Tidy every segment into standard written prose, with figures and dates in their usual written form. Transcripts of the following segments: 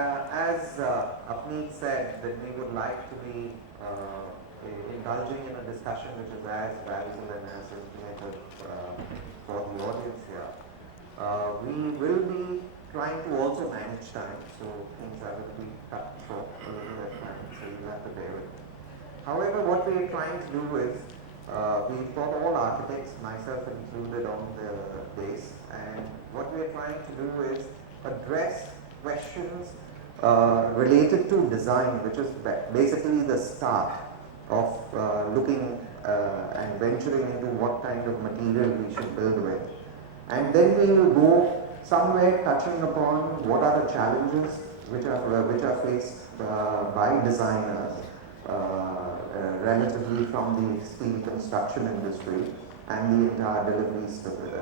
as Apneet said, that we would like to be indulging in a discussion which is as valuable and as informative for the audience here. We will be trying to also manage time, so things are going to be cut short a little at times, so you'll have to bear with it. However, what we are trying to do is, we've got all architects, myself included, on the base, and what we are trying to do is address questions related to design, which is basically the start of looking and venturing into what kind of material we should build with. And then we will go somewhere touching upon what are the challenges which are faced by designers relatively from the steel construction industry and the entire delivery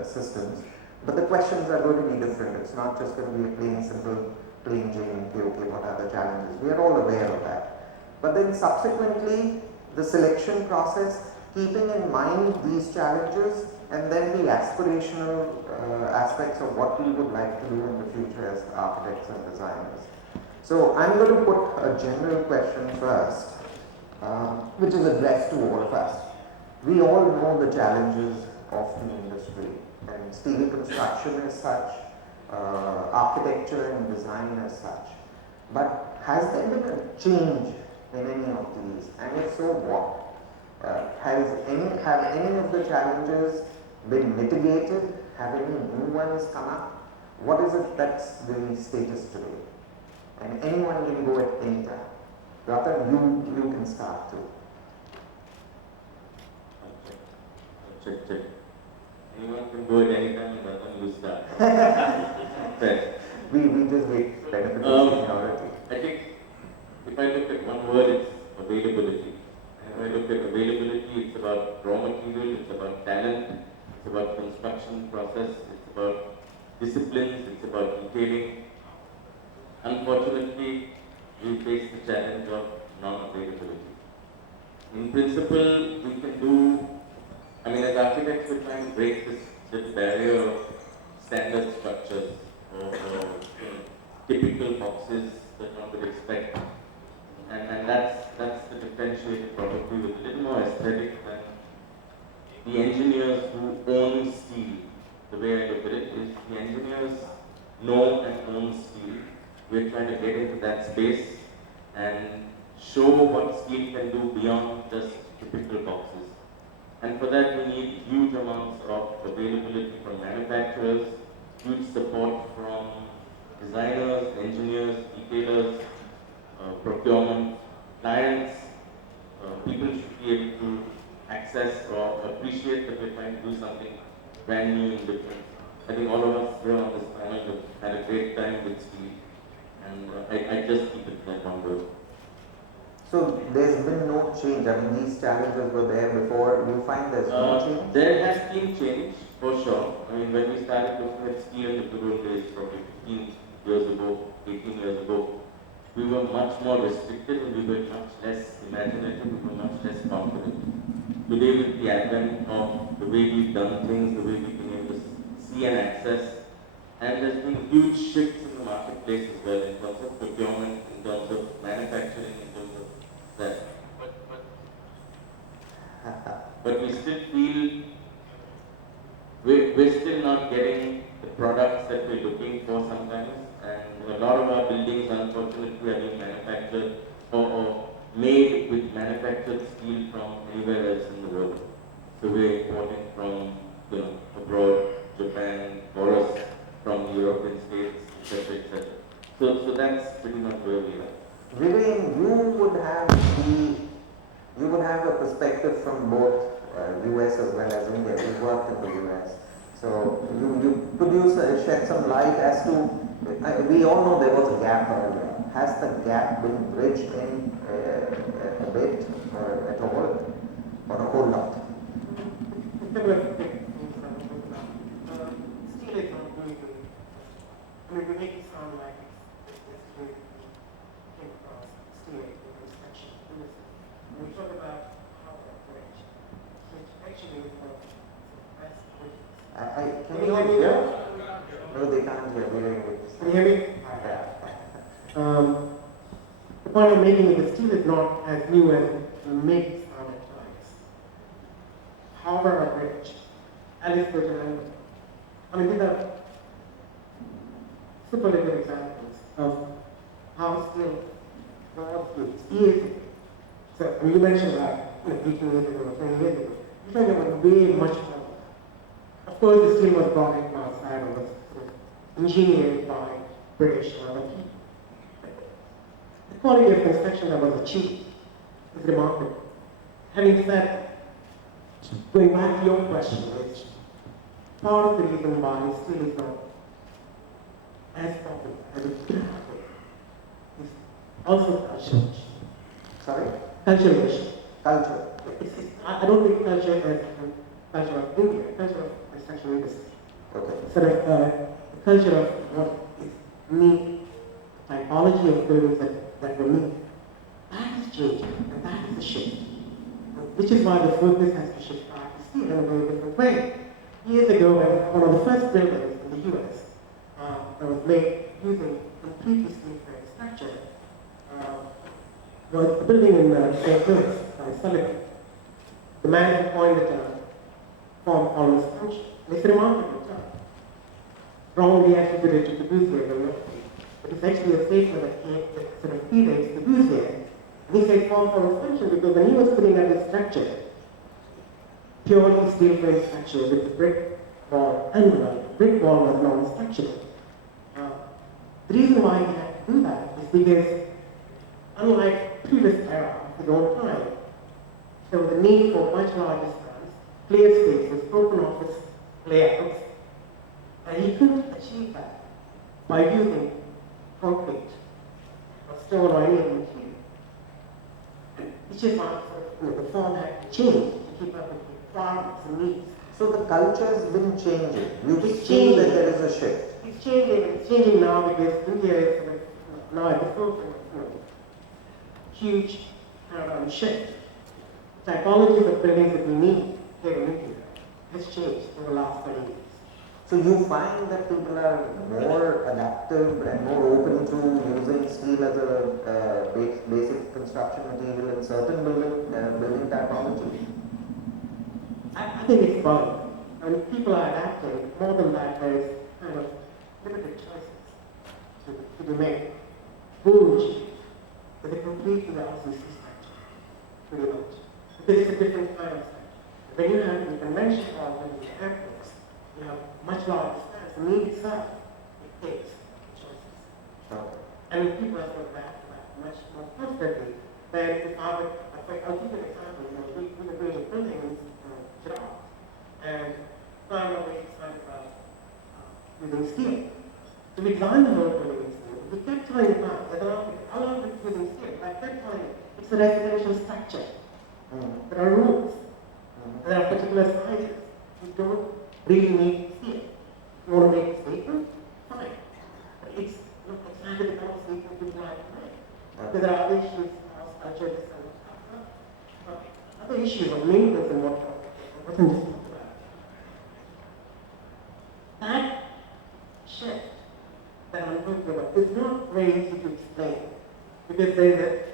systems. But the questions are going to be different. It's not just going to be a plain simple plain Jane, okay, what are the challenges? We are all aware of that. But then subsequently, the selection process, keeping in mind these challenges, and then the aspirational aspects of what we would like to do in the future as architects and designers. So I'm going to put a general question first, which is addressed to all of us. We all know the challenges of the industry, and steel construction as such, architecture and design as such. But has there been a change in any of these? And if so, what? Have any of the challenges been mitigated? Have any new ones come up? What is it that's the status today? And anyone can go at any time. Ratan, you can start too. Check. Anyone can go at any time, Ratan, you start. We just wait, benefit of seniority. I think if I look at one word, it's availability. And if I look at availability, it's about raw material, it's about talent, it's about construction process, it's about disciplines, it's about detailing. Unfortunately, we face the challenge of non-availability. In principle, we can do, as architects, we're trying to break this barrier of standard structures or typical boxes that one would expect. And that's the differentiated property with a little more aesthetic than the engineers who own steel. The way I look at it is the engineers know and own steel. We're trying to get into that space and show what steel can do beyond just typical boxes. And for that we need huge amounts of availability from manufacturers, huge support from designers, engineers, detailers, procurement, clients. People should be able to access or appreciate that we're trying to do something brand new and different. I think all of us here on this panel have had a great time with steel, and I just keep it that one word. So there's been no change. These challenges were there before. You find there's no change? There has been change, for sure. When we started looking at steel in the good old days, probably 15 years ago, 18 years ago, we were much more restricted and we were much less imaginative, we were much less confident. Today, with the advent of the way we've done things, the way we've been able to see and access, and there's been huge shifts in the marketplace as well, in terms of procurement, in terms of manufacturing, in terms of that. But we still feel we're still not getting the products that we're looking for sometimes. And a lot of our buildings, unfortunately, are being manufactured or made with manufactured steel from anywhere else in the world. So we're importing from abroad, Japan, or us from the European states, etc., etc. So that's pretty much where we are. Viren, you would have a perspective from both US as well as India. You worked in the US. So could you shed some light as to, we all know there was a gap earlier. Has the gap been bridged in a bit or at all, or a whole lot? Steel is not going to, we make it sound like it's going to came across steel construction. When we talk about how that bridge, which actually is for best bridges. Can you hear me? No, they can't hear me. Can you hear me? The point I'm making is that steel is not as new as it makes it sound at times. However, a bridge, Alice Bertrand, I mean, these are superlative examples of how steel was used years ago. So, I mean, you mentioned that 18 years ago, 20 years ago. You find it was way much more. Of course, the steel was brought in from outside and was engineered by British or other people. The quality of construction that was achieved is remarkable. Having said that, going back to your question, which part of the reason why steel is not as popular as it could have been is also culture. Sorry? Cultural issue. Culture. I don't think culture is culture of India, culture of construction industry. Okay. Sort of the culture of what is neat, typology of buildings that were neat. That is changing, and that is a shift. Which is why the focus has to shift back to steel in a very different way. Years ago, one of the first buildings in the US that was made using completely steel frame structure was a building in St. Louis by Sullivan. The man who coined the term form follows function. And it's a remarkable term. Wrongly attributed to Corbusier, but it's actually a statement that sort of predates Corbusier. And he said form follows function because when he was putting up his structure, purely steel frame structure with the brick wall envelope, brick wall was non-structural. The reason why he had to do that is because, unlike previous era of his own time, there was a need for much larger spans, clear spaces, open office layouts, and he couldn't achieve that by using concrete or stone or any other material. Which is why the form had to change to keep up with the requirements and needs. So the culture has been changing. You It's see that changing. there is a shift. It's changing now because India is sort of now at the forefront of huge paradigm shift. Typologies of buildings that we need here in India has changed over the last 20 years. So you find that people are more adaptive and more open to using steel as a basic construction material in certain building typology? I think it's both. And people are adapting. More than that, there is kind of limited choices to be made. Burj with a completely RCC structure, pretty much. Because it's a different kind of structure. When you have the convention hall and the airports, you have much larger spans. The need itself, it takes choices. Okay. And people are sort of back to that much more comfortably than if I would, I'll give you an example. We were doing a building in Gujarat, and I'm not very excited about using steel. So we designed the whole building in steel. We kept telling the client that how long is it using steel? I kept telling it, it's a residential structure. There are rules. There are particular sizes. You don't really need steel. You want to make a statement? Fine. But it's not exactly the kind of statement people like to make. Because there are other issues, house culture, this kind of stuff. Other issues of maintenance and what wasn't just talked about. That shift that I'm talking about is not very easy to explain. Because there's a,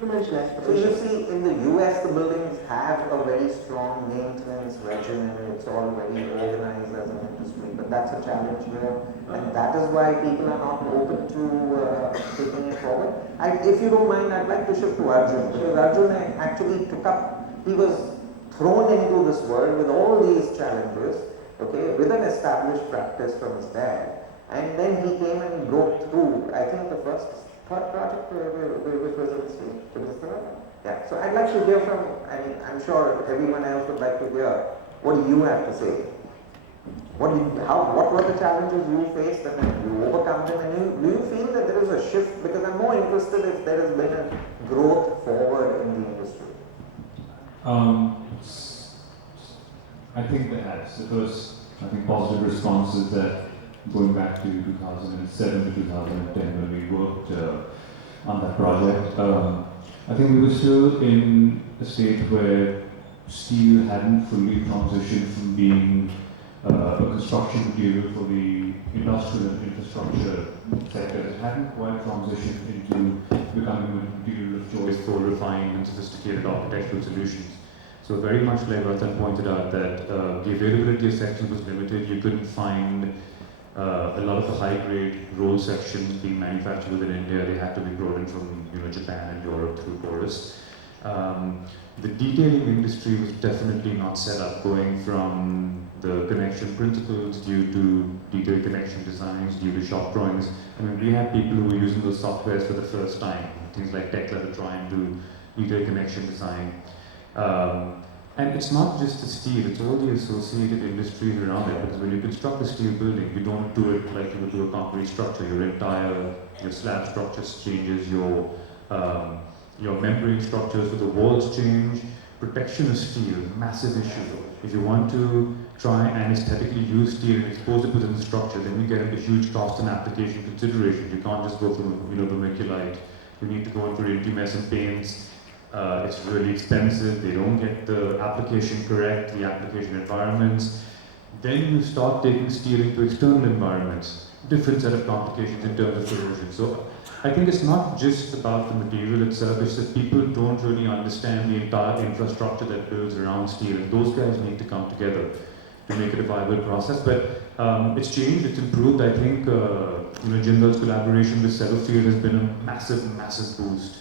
you mentioned So you aspiration. see, in the US, the buildings have a very strong maintenance regimen. It's all very organized as an industry, but that's a challenge here, and that is why people are not open to taking it forward. If you don't mind, I'd like to shift to Arjun, because Arjun actually took up, he was thrown into this world with all these challenges, okay, with an established practice from his dad, and then he came and broke through, I think the third project which was in the yeah. So I'd like to hear from, I mean, I'm sure everyone else would like to hear, what do you have to say? What were the challenges you faced and then you overcome them, and do you feel that there is a shift? Because I'm more interested if there has been a growth forward in the industry. I think there has. The first, I think, positive response is that going back to 2007 to 2010 when we worked on that project, I think we were still in a state where steel hadn't fully transitioned from being a construction material for the industrial and infrastructure sectors hadn't quite transitioned into becoming a material of choice for refined and sophisticated architectural solutions. So very much like Ratan pointed out that the availability of sections was limited. You couldn't find a lot of the high-grade roll sections being manufactured within India. They had to be brought in from Japan and Europe through tourists. The detailing industry was definitely not set up, going from the connection principles due to detailed connection designs, due to shop drawings. I mean, we had people who were using those softwares for the first time, things like Tekla to try and do detailed connection design. And it's not just the steel, it's all the associated industries around it, because when you construct a steel building, you don't do it like you would do a concrete structure. Your slab structures changes, your membrane structures for the walls change. Protection of steel, massive issue. If you want to try and aesthetically use steel and expose it within the structure, then you get into huge cost and application considerations. You can't just go through, vermiculite. You need to go in for intumescent paints. It's really expensive. They don't get the application correct, the application environments. Then you start taking steel into external environments. Different set of complications in terms of corrosion. So I think it's not just about the material itself, it's that people don't really understand the entire infrastructure that builds around steel, and those guys need to come together to make it a viable process. But it's changed, it's improved. I think Jindal's collaboration with Sellafield has been a massive, massive boost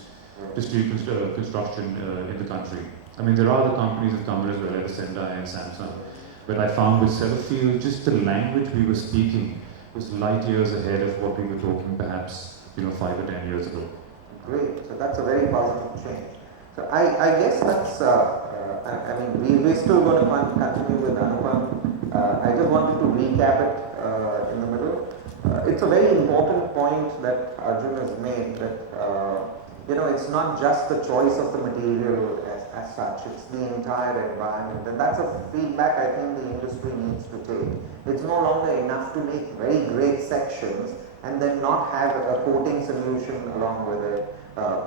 to steel construction in the country. I mean, there are other companies that come in as well, like Sendai and Samsung. But I found with Sellafield, just the language we were speaking was light years ahead of what we were talking perhaps 5 or 10 years ago. Great, so that's a very positive change. So I guess that's, we're still going to continue with Anupam. I just wanted to recap it in the middle. It's a very important point that Arjun has made, that it's not just the choice of the material as such, it's the entire environment, and that's a feedback I think the industry needs to take. It's no longer enough to make very great sections and then not have a coating solution along with it,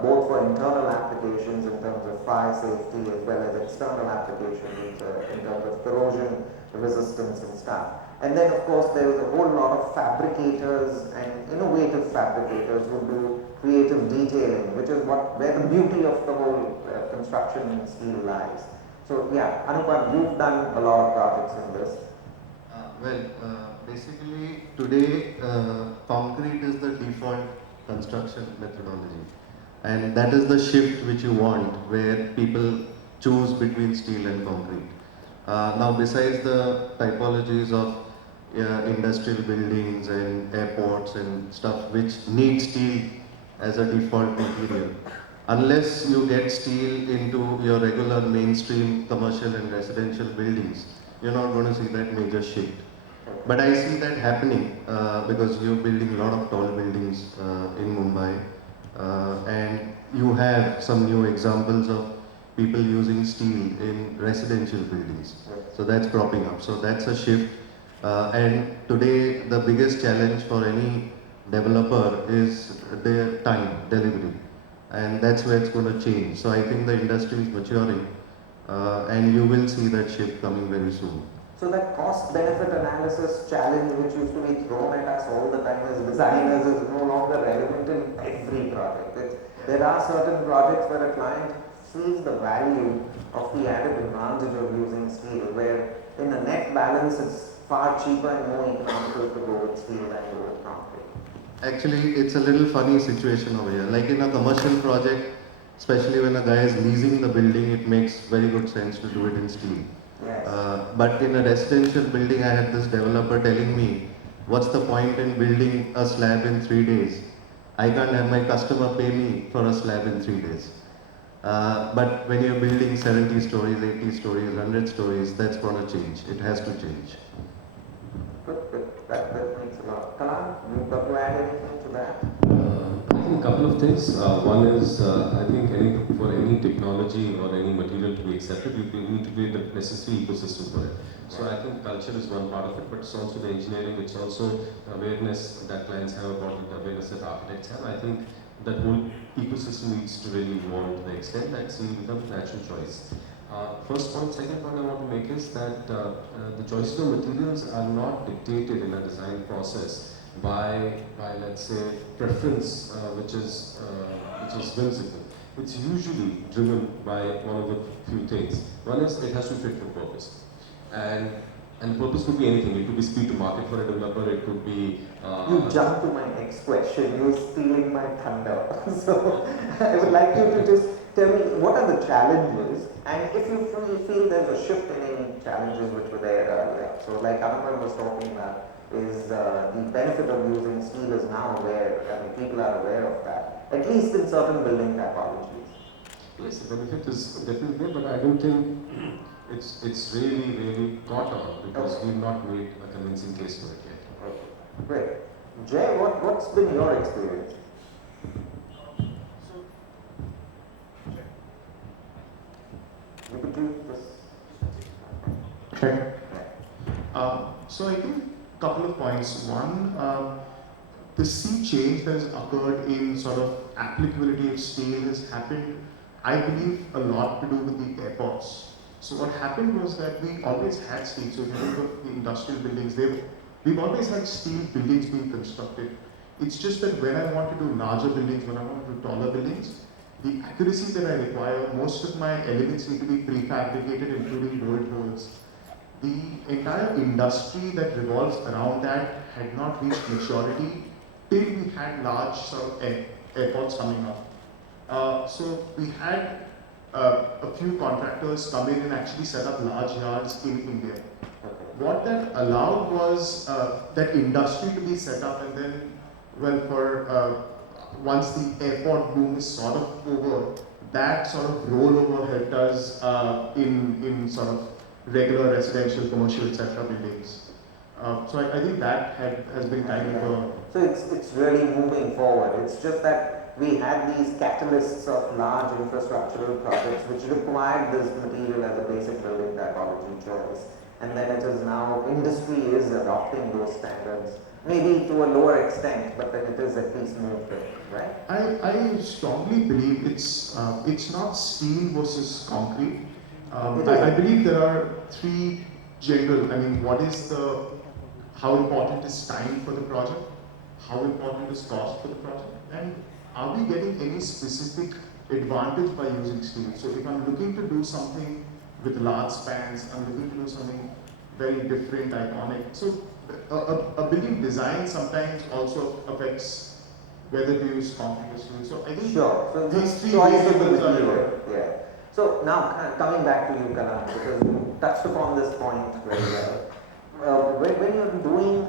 both for internal applications in terms of fire safety as well as external applications in terms of corrosion resistance and stuff. And then of course there is a whole lot of fabricators and innovative fabricators who do creative detailing, which is where the beauty of the whole construction in steel lies. So yeah, Anupam, you've done a lot of projects in this. Basically today concrete is the default construction methodology, and that is the shift which you want, where people choose between steel and concrete. Now besides the typologies of industrial buildings and airports and stuff which need steel as a default material, unless you get steel into your regular mainstream commercial and residential buildings, you're not going to see that major shift. But I see that happening because you're building a lot of tall buildings in Mumbai, and you have some new examples of people using steel in residential buildings. So that's cropping up. So that's a shift. And today the biggest challenge for any developer is their time delivery, and that's where it's going to change. So I think the industry is maturing, and you will see that shift coming very soon. So that cost-benefit analysis challenge which used to be thrown at us all the time as designers is no longer relevant in every project. There are certain projects where a client sees the value of the added advantage of using steel, where in a net balance it's far cheaper and more economical to go with steel than to go with concrete. Actually, it's a little funny situation over here. Like in a commercial project, especially when a guy is leasing the building, it makes very good sense to do it in steel. Yes. But in a residential building, I had this developer telling me, what's the point in building a slab in 3 days? I can't have my customer pay me for a slab in 3 days. But when you're building 70 stories, 80 stories, 100 stories, that's going to change. It has to change. Good. That makes a lot. Kalhan, you've got to add anything to that? I think a couple of things. One is, I think for any technology or any material to be accepted, you need to create the necessary ecosystem for it. So I think culture is one part of it, but it's also the engineering, it's also awareness that clients have about it, awareness that architects have. I think that whole ecosystem needs to really evolve to the extent that steel becomes natural choice. First point. Second point I want to make is that the choices of materials are not dictated in a design process by let's say preference, which is whimsical. It's usually driven by one of the few things. One is it has to fit for purpose, and the purpose could be anything. It could be speed to market for a developer. It could be. You jumped to my next question. You're stealing my thunder. So I would like you to just tell me what are the challenges, and if you feel there's a shift in any challenges which were there earlier. So like Anupam was talking about, is the benefit of using steel is now aware. I mean, people are aware of that, at least in certain building typologies. Yes, the benefit is definitely there, but I don't think it's really caught on because we've not made a convincing case for it yet. Okay. Great. Jay, what's been your experience? You could do this. Okay. So I think a couple of points. One, the sea change that has occurred in sort of applicability of steel has happened, I believe, a lot to do with the airports. So what happened was that we always had steel. So if you think of the industrial buildings, we've always had steel buildings being constructed. It's just that when I want to do larger buildings, when I want to do taller buildings, the accuracy that I require, most of my elements need to be prefabricated, including bolt holes. The entire industry that revolves around that had not reached maturity till we had large sort of airports coming up. So we had a few contractors come in and actually set up large yards in India. What that allowed was that industry to be set up, and then, well, for once the airport boom is sort of over, that sort of rollover helped us in sort of regular residential, commercial, etc. buildings. So I think that has been kind of a... So it's really moving forward. It's just that we had these catalysts of large infrastructural projects which required this material as a basic building typology choice. And then it is now, industry is adopting those standards, maybe to a lower extent, but then it is at least moved, right? I strongly believe it's not steel versus concrete. I believe there are three general, I mean, what is how important is time for the project? How important is cost for the project? And are we getting any specific advantage by using steel? So if I'm looking to do something with large spans, I'm looking to do something very different, iconic. So a building design sometimes also affects whether to use concrete or steel. So I think sure. So these three choice of the variables are material. Yeah. So now coming back to you, Kalhan, because you touched upon this point very well. When you're doing,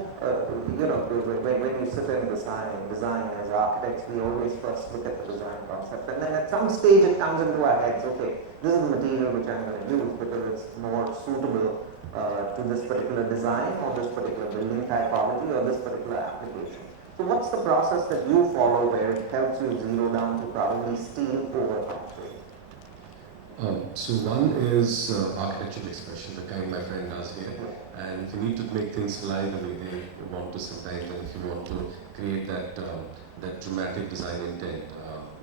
when you sit in design as architects, we always first look at the design concept, and then at some stage it comes into our heads, okay, this is the material which I'm going to use because it's more suitable to this particular design or this particular building typology or this particular application. So what's the process that you follow where it helps you zero down to probably steel over concrete? So one is architectural expression, the kind my friend does here. And if you need to make things fly the way they want to sometimes, and if you want to create that dramatic design intent,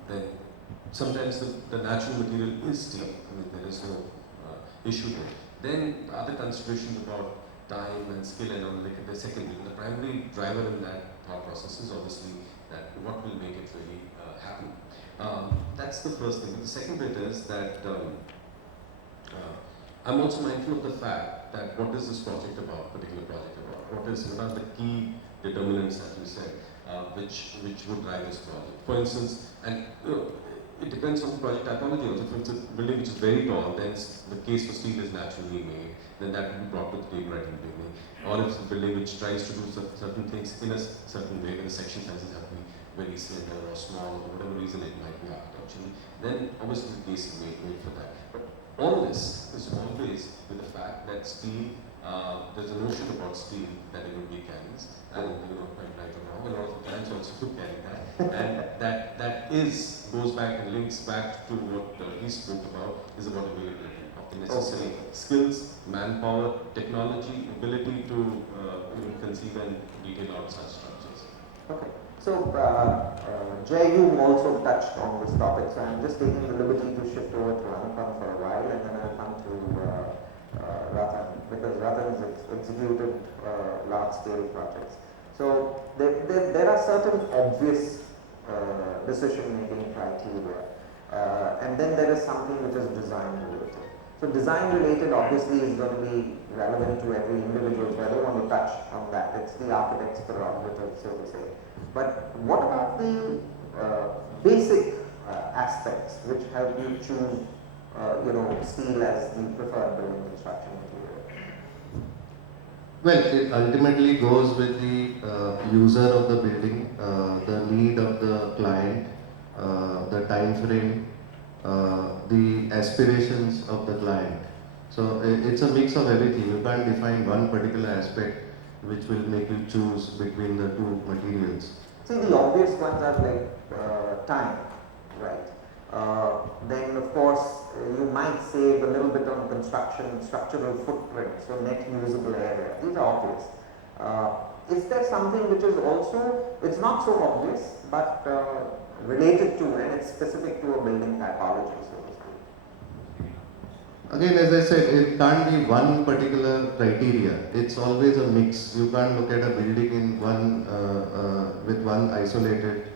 then sometimes the natural material is steel. I mean, there is no issue there. Then other considerations about time and skill and all, like the secondary. The primary driver in that thought process is obviously that what will make it really happen. That's the first thing. But the second bit is that I'm also mindful of the fact that what is this project about, particular project about? What are the key determinants, as you said, which would drive this project? For instance, and it depends on the project typology also. If it's a building which is very tall, then the case for steel is naturally made, then that will be brought to the table right in the beginning. Or if it's a building which tries to do certain things in a certain way, where the section sizes have to be very slender or small, or whatever reason it might be architecturally, then obviously the case is made for that. But all this is always with the fact that steel, there's a notion about steel that everybody carries, and quite right or wrong, and a lot of clients also do carry that, and that goes back and links back to what he spoke about, is about availability of the necessary skills, manpower, technology, ability to conceive and detail out such structures. Okay. So, Jay, you also touched on this topic, so I'm just taking the liberty to shift over to Anupam for a while, and then I'll come to Ratan, because Ratan has executed large-scale projects. So, there are certain obvious decision-making criteria, and then there is something which is design-related. So, design-related obviously is going to be relevant to every individual, so I don't want to touch on that. It's the architect's prerogative, so to say. But what about the basic aspects which help you choose, steel as the preferred building construction material? Well, it ultimately goes with the user of the building, the need of the client, the time frame, the aspirations of the client. So it's a mix of everything. You can't define one particular aspect which will make you choose between the two materials. See, the obvious ones are like time, right? Then of course you might save a little bit on construction, structural footprint, so net usable area. These are obvious. Is there something which is also, it's not so obvious, but related to, and it's specific to a building typology, so to speak? Again, as I said, it can't be one particular criteria. It's always a mix. You can't look at a building in one with one isolated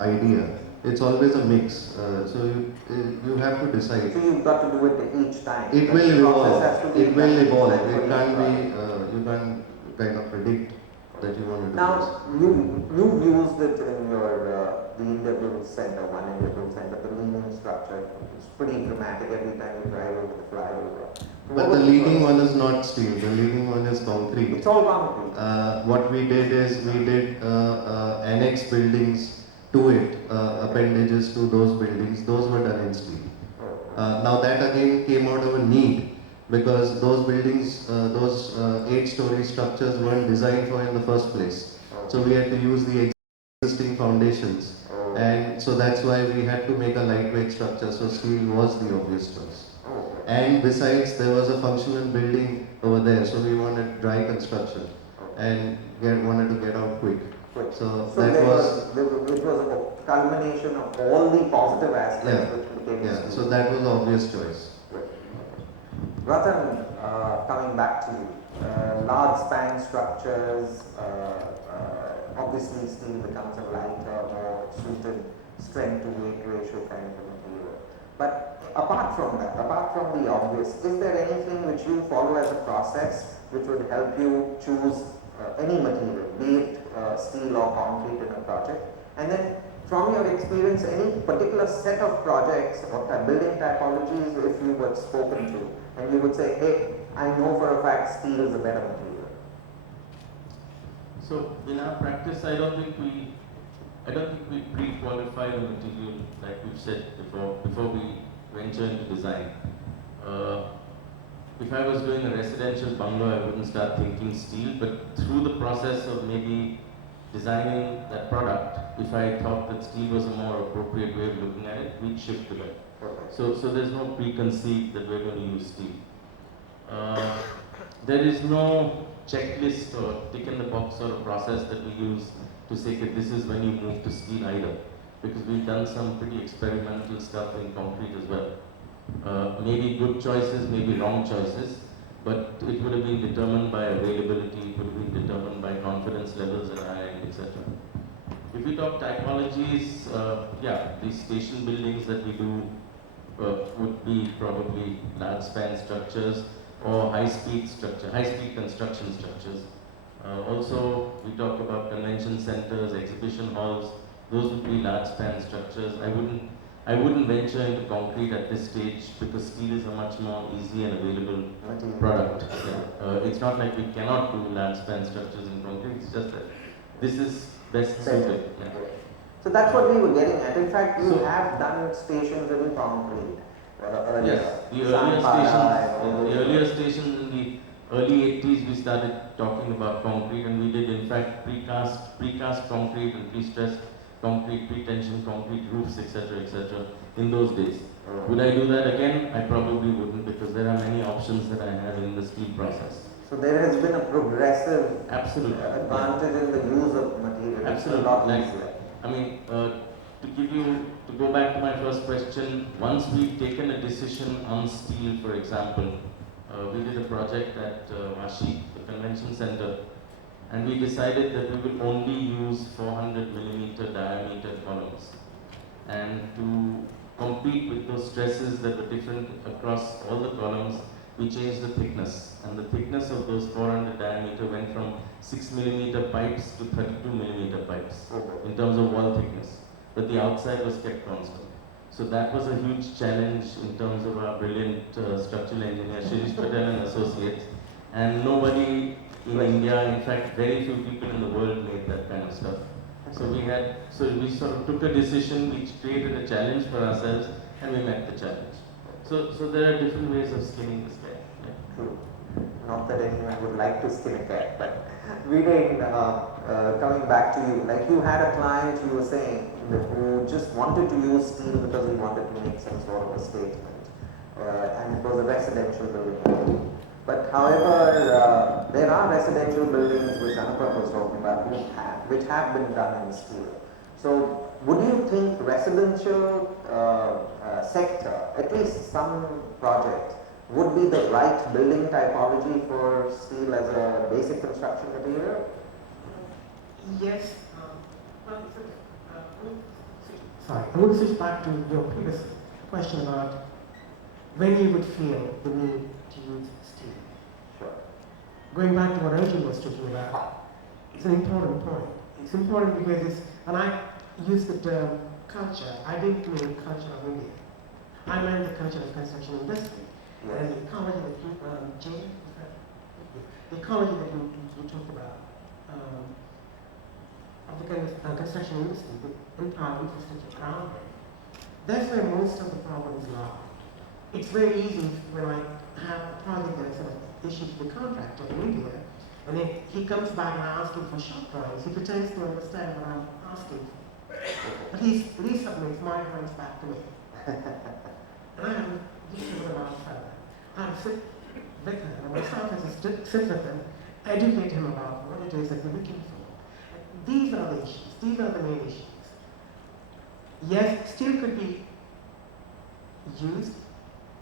idea. It's always a mix. So you have to decide. So you've got to do it each time. It will evolve. It will evolve. It can't be. You can't kind of predict that you want to do now, this. you've used it in your the India Build Center, one India Build Center, the leaning structure. It's pretty dramatic every time you drive over the flyover. But the leaning one is not steel. The leaning one is concrete. It's all concrete. What we did is we did annex buildings to it, appendages to those buildings. Those were done in steel. Now that again came out of a need, because those buildings, those 8-story structures weren't designed for in the first place. So we had to use the existing foundations, and so that's why we had to make a lightweight structure, so steel was the obvious choice. And besides, there was a functional building over there, so we wanted dry construction and wanted to get out quick. So that was it was a culmination of all the positive aspects which became so that was the obvious choice. Ratan, coming back to you, large span structures, obviously steel becomes a lighter, more suited strength to weight ratio kind of a material. But apart from that, apart from the obvious, is there anything which you follow as a process which would help you choose any material, be it steel or concrete in a project? And then from your experience, any particular set of projects or building typologies if you were spoken to, and you would say, hey, I know for a fact steel is a better material? So in our practice, I don't think we pre-qualify the material like we've said before we venture into design. If I was doing a residential bungalow, I wouldn't start thinking steel, but through the process of maybe designing that product, if I thought that steel was a more appropriate way of looking at it, we'd shift to that. So there's no preconceived that we're going to use steel. There is no checklist or tick in the box or a process that we use to say that this is when you move to steel either, because we've done some pretty experimental stuff in concrete as well. Maybe good choices, maybe wrong choices, but it would have been determined by availability, it would have been determined by confidence levels at our end, etc. If we talk typologies, these station buildings that we do would be probably large span structures or high-speed construction structures. Also, we talk about convention centers, exhibition halls. Those would be large span structures. I wouldn't venture into concrete at this stage because steel is a much more easy and available product. It's not like we cannot do large span structures in concrete. It's just that this is best suited. Yeah. So that's what we were getting at. In fact, you have done stations in concrete. Yes, the earlier stations in the early 80s we started talking about concrete, and we did in fact precast concrete and pre-stressed concrete, pre-tension concrete roofs, etc. in those days. Would I do that again? I probably wouldn't, because there are many options that I have in the steel process. So there has been a progressive Absolutely. advantage in the use of material. It's a Absolutely. lot Like, easier. I mean, to go back to my first question, once we've taken a decision on steel, for example, we did a project at Vashi, the convention center, and we decided that we will only use 400 millimeter diameter columns. And to compete with those stresses that were different across all the columns, we changed the thickness. And the thickness of those 400 diameter went from 6 millimeter pipes to 32 millimeter pipes in terms of wall thickness. But the outside was kept constant. So that was a huge challenge in terms of our brilliant structural engineer, Shirish Patel and Associates. And nobody in India, in fact, very few people in the world made that kind of stuff. So we sort of took a decision which created a challenge for ourselves, and we met the challenge. So there are different ways of skinning this cat. Yeah. True. Not that anyone would like to skin a cat, but VIREN, coming back to you, like you had a client, you were saying, who just wanted to use steel because he wanted to make some sort of a statement, and it was a residential building. But however, there are residential buildings which Anupam was talking about, which have been done in steel. So would you think residential sector, at least some project, would be the right building typology for steel as a basic construction material? Yes. I want to switch back to your previous question about when you would feel the need to use steel. Sure. Going back to what Arjun was talking about, it's an important point. It's important because when I use the term culture, I didn't mean culture of India. I meant the culture of construction industry. Yes. And the ecology that you, the ecology that you talked about of the construction industry, the entire infrastructure around it. That's where most of the problems lie. It's very easy when I have a project that's issued to the contractor in India, and then he comes back and I ask him for shop drawings. He pretends to understand what I'm asking for. But he resubmits my drawings back to me. And I have to deal with about further. I have to sit with him, and myself as a sit with him, educate him about what it is that we're looking for. These are the issues. These are the main issues. Yes, steel could be used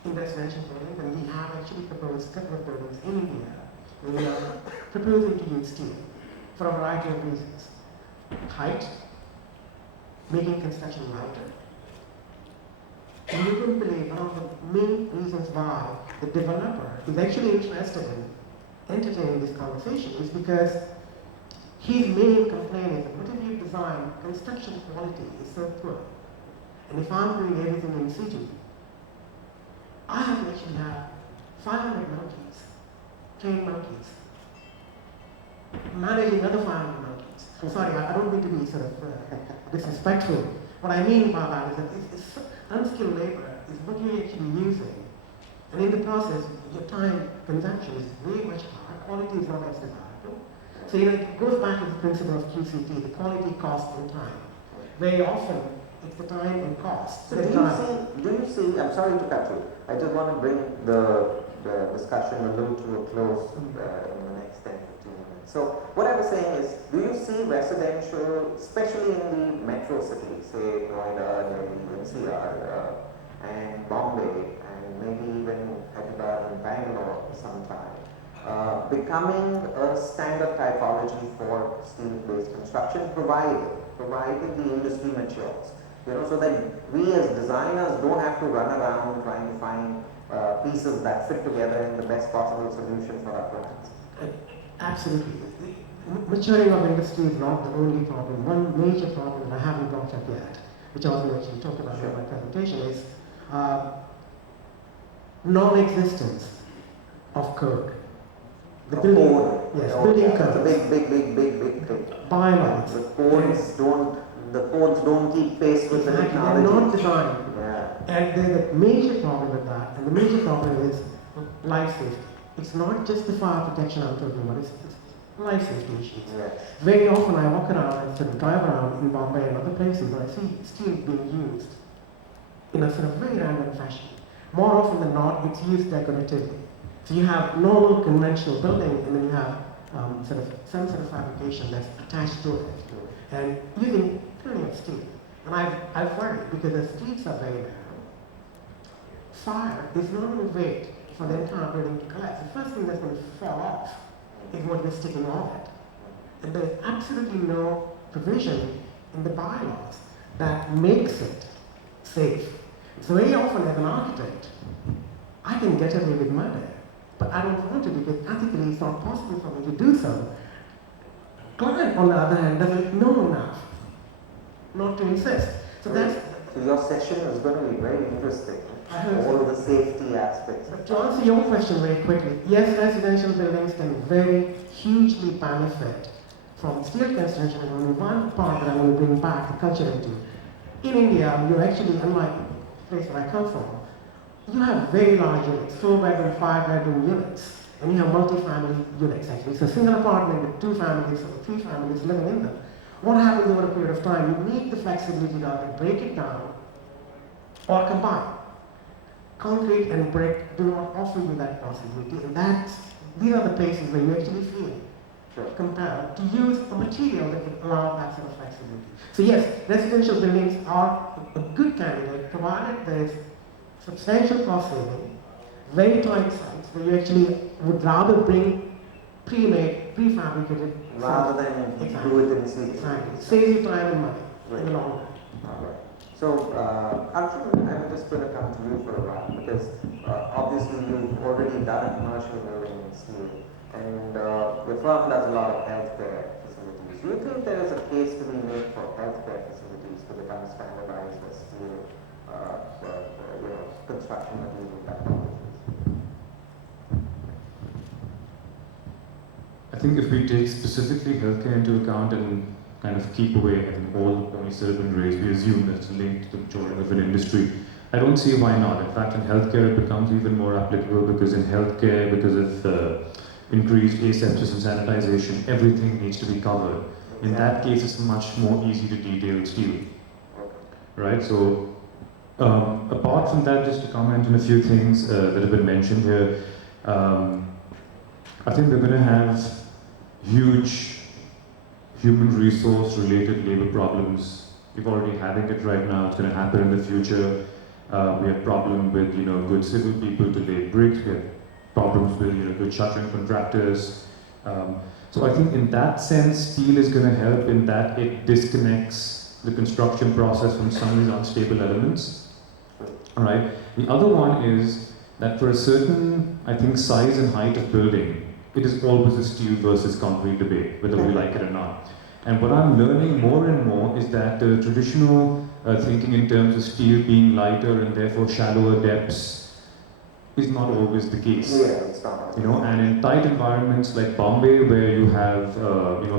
in residential buildings, and we have actually proposed a couple of buildings in India where we are proposing to use steel for a variety of reasons. Height, making construction lighter. And you wouldn't believe one of the main reasons why the developer is actually interested in entertaining this conversation is because his main complaint is that whatever you design, construction quality is so poor. And if I'm doing everything in situ, I have to actually have 500 monkeys, trained monkeys, managing other 500 monkeys. I'm sorry, I don't mean to be sort of disrespectful. What I mean by that is that it's unskilled labor is what you're actually using. And in the process, your time consumption is way much higher. Quality is not as desirable. So it goes back to the principle of QCT, the quality, cost, and time. Very often, it's the time and cost. So do you see, I'm sorry to cut you, I just want to bring the discussion a little to a close in the next 10, 15 minutes. So what I was saying is, do you see residential, especially in the metro cities, say Noida, maybe NCR, and Bombay, and maybe even Hyderabad and Bangalore sometime, becoming a standard typology for steel-based construction, provided the industry matures. So that we as designers don't have to run around trying to find pieces that fit together in the best possible solution for our plans. Absolutely. Maturing of industry is not the only problem. One major problem that I haven't brought up yet, which I was going to actually talk about in my presentation, is non-existence of code. The building code. Yes, building code. It's a big thing. Bylaws. The codes don't keep pace with the technology. They're not designed. Yeah. And there's a major problem with that, and the major problem is life safety. It's not just the fire protection I'm talking about, it's life safety issues. Yes. Very often I walk around and sort of drive around in Bombay and other places where I see steel being used in a sort of very random fashion. More often than not, it's used decoratively. So you have normal conventional building, and then you have some sort of fabrication that's attached to it, and using plenty of steel. And I've worried because the streets are very narrow. Fire is not going to wait for the entire building to collapse. The first thing that's going to fall off is what you're sticking on it. And there's absolutely no provision in the bylaws that makes it safe. So very often as an architect, I can get away with murder, but I don't want to because ethically it's not possible for me to do so. Client, on the other hand, doesn't know enough not to insist. So that's. So your session is going to be very interesting. All the safety aspects. To answer your question very quickly, yes, residential buildings can very hugely benefit from steel construction. And only one part that I want to bring back the culture into. In India, you actually, unlike the place where I come from, you have very large units, 4-bedroom, 5-bedroom units, and you have multi-family units actually. So single apartment with 2 families or 3 families living in them. What happens over a period of time? You need the flexibility to either break it down or combine. Concrete and brick do not offer you that possibility, and these are the places where you actually feel compelled to use a material that would allow that sort of flexibility. So yes, residential buildings are a good candidate provided there is substantial cost saving, very tight sites where you actually would rather bring pre-made, prefabricated rather than do it in sequence. Exactly. Saves you time and money in the long run. Alright. So, Arjun, I'm just going to come to you for a while because obviously you've already done a commercial building in steel, and your firm does a lot of healthcare facilities. Do you think there is a case to be made for healthcare facilities to become standardized as steel construction material technologies? I think if we take specifically healthcare into account and kind of keep away all the polysilicon rays, we assume that's linked to the maturing of an industry. I don't see why not. In fact, in healthcare it becomes even more applicable because in healthcare, because of increased asepsis and sanitization, everything needs to be covered. In that case, it's much more easy to detail steel. Right? So, apart from that, just to comment on a few things that have been mentioned here, I think we're going to have huge human resource related labor problems. We're already having it right now, it's going to happen in the future. We have problem with good civil people to lay bricks, we have problems with good shuttering contractors. So I think in that sense, steel is going to help in that it disconnects the construction process from some of these unstable elements. All right. The other one is that for a certain, I think, size and height of building, it is always a steel versus concrete debate, whether we like it or not. And what I'm learning more and more is that the traditional thinking in terms of steel being lighter and therefore shallower depths is not always the case. Yeah, it's not. And in tight environments like Bombay, where you have